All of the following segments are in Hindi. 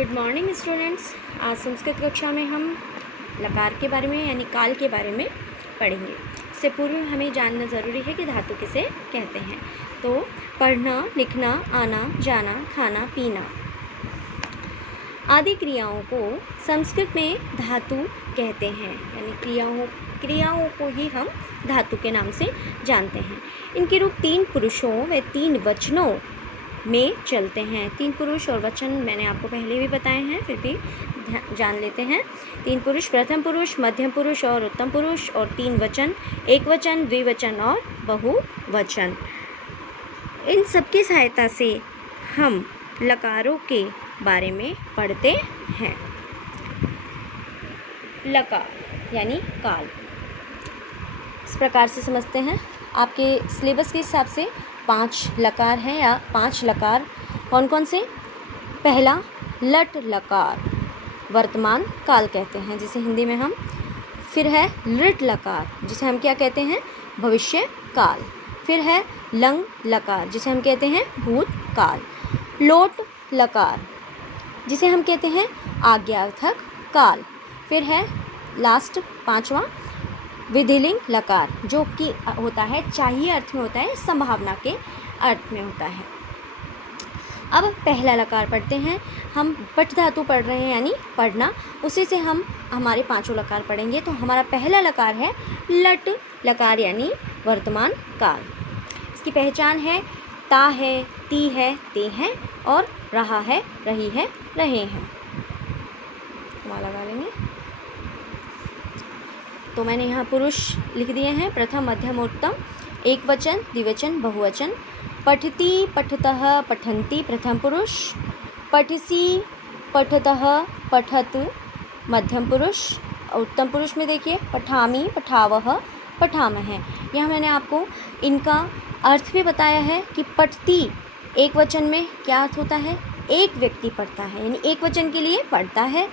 Good morning students. आज संस्कृत कक्षा में हम लकार के बारे में यानी काल के बारे में पढ़ेंगे। इससे पूर्व हमें जानना ज़रूरी है कि धातु किसे कहते हैं। तो पढ़ना, लिखना, आना, जाना, खाना, पीना आदि क्रियाओं को संस्कृत में धातु कहते हैं, यानी क्रियाओं को ही हम धातु के नाम से जानते हैं। इनके रूप 3 पुरुषों व 3 वचनों में चलते हैं। 3 पुरुष और वचन मैंने आपको पहले भी बताए हैं, फिर भी जान लेते हैं। 3 पुरुष, प्रथम पुरुष, मध्यम पुरुष और उत्तम पुरुष, और 3 वचन, एक वचन, द्विवचन और बहुवचन। इन सब की सहायता से हम लकारों के बारे में पढ़ते हैं। लकार यानी काल इस प्रकार से समझते हैं। आपके सिलेबस के हिसाब से 5 लकार हैं या 5 लकार कौन कौन से? पहला लट लकार, वर्तमान काल कहते हैं जिसे हिंदी में हम। फिर है लृट लकार जिसे हम क्या कहते हैं? भविष्य काल। फिर है लंग लकार जिसे हम कहते हैं भूतकाल। लोट लकार जिसे हम कहते हैं आज्ञार्थक काल। फिर है लास्ट 5वां विधिलिंग लकार जो कि होता है चाहिए अर्थ में होता है, संभावना के अर्थ में होता है। अब पहला लकार पढ़ते हैं। हम पठ धातु पढ़ रहे हैं यानी पढ़ना, उसी से हम हमारे 5 लकार पढ़ेंगे। तो हमारा पहला लकार है लट लकार यानी वर्तमान काल। इसकी पहचान है ता है, ती है, ते हैं और रहा है, रही है, रहे हैं। वहाँ लगा लेंगे। तो मैंने यहाँ पुरुष लिख दिए हैं, प्रथम, मध्यम, उत्तम, एक वचन, द्विवचन, बहुवचन। पठति, पठतः, पठन्ति, प्रथम पुरुष। पठसि, पठतः, पठत, मध्यम पुरुष। उत्तम पुरुष में देखिए पठामि, पठावः, पठामः। यहाँ मैंने आपको इनका अर्थ भी बताया है कि पठती एक वचन में क्या अर्थ होता है? एक व्यक्ति पढ़ता है, यानी एक वचन के लिए पढ़ता है।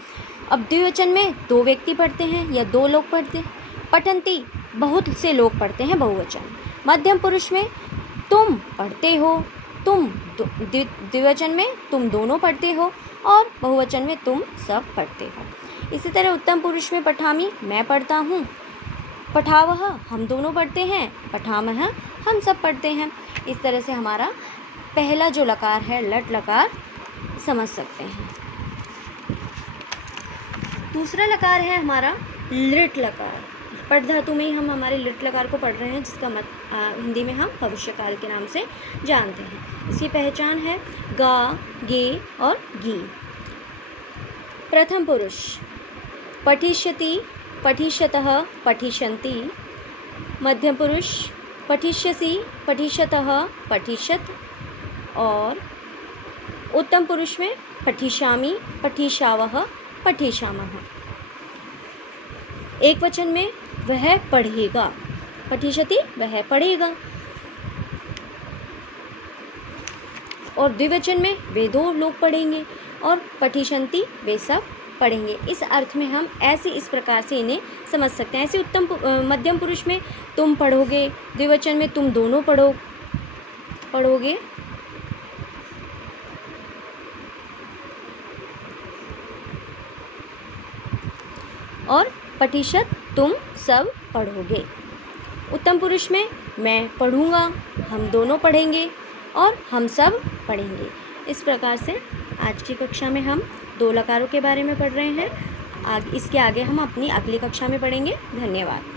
अब द्विवचन में 2 व्यक्ति पढ़ते हैं या 2 लोग पढ़ते हैं। पठन्ति बहुत से लोग पढ़ते हैं, बहुवचन। मध्यम पुरुष में तुम पढ़ते हो, तुम द्विवचन में तुम दोनों पढ़ते हो, और बहुवचन में तुम सब पढ़ते हो। इसी तरह उत्तम पुरुष में पठामि मैं पढ़ता हूँ, पठावः हम दोनों पढ़ते हैं, पठामः हम सब पढ़ते हैं। इस तरह से हमारा पहला जो लकार है लट लकार समझ सकते हैं। दूसरा लकार है हमारा लृट लकार। पठ धातु में ही हम हमारे लृट लकार को पढ़ रहे हैं, जिसका हिंदी में हम भविष्यकाल के नाम से जानते हैं। इसकी पहचान है गा, गे और गी। प्रथम पुरुष पठिष्यति, पठिष्यतः, पठिष्यन्ति। मध्यम पुरुष पठिष्यसि, पठिष्यतः, पठिष्यत। और उत्तम पुरुष में पठिष्यामि, पठिष्यावः, पठिष्यामः। एक वचन में वह पढ़ेगा, पठिष्यति वह पढ़ेगा, और द्विवचन में वे 2 लोग पढ़ेंगे, और पठिष्यन्ति वे सब पढ़ेंगे। इस अर्थ में हम ऐसे इस प्रकार से इन्हें समझ सकते हैं। ऐसे मध्यम पुरुष में तुम पढ़ोगे, द्विवचन में तुम दोनों पढ़ोगे, और पठिष्यत तुम सब पढ़ोगे। उत्तम पुरुष में मैं पढ़ूँगा, हम दोनों पढ़ेंगे, और हम सब पढ़ेंगे। इस प्रकार से आज की कक्षा में हम 2 लकारों के बारे में पढ़ रहे हैं। इसके आगे हम अपनी अगली कक्षा में पढ़ेंगे। धन्यवाद।